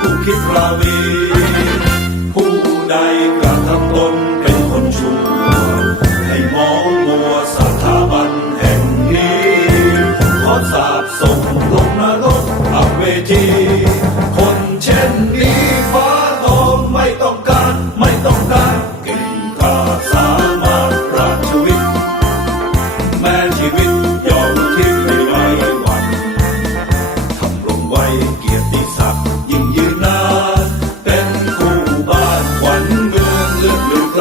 ผู้คิดราวีผู้ใดกระทำตนเป็นคนชั่วให้มองมัวสถาบันแห่งนี้ขอสาบส่งลงนรกอับเวที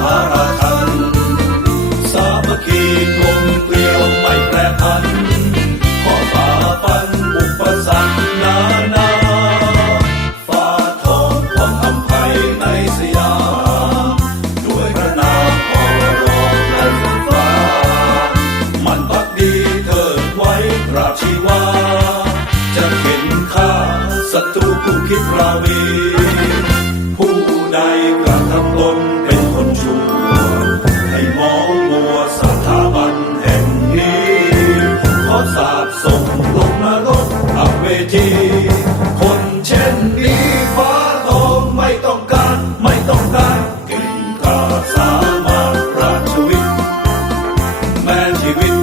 heart. ที คนเช่นนี้ฟ้าทองไม่ต้องการไม่ต้องการกินกาสามารถราชวิทย์แม้ชีวิต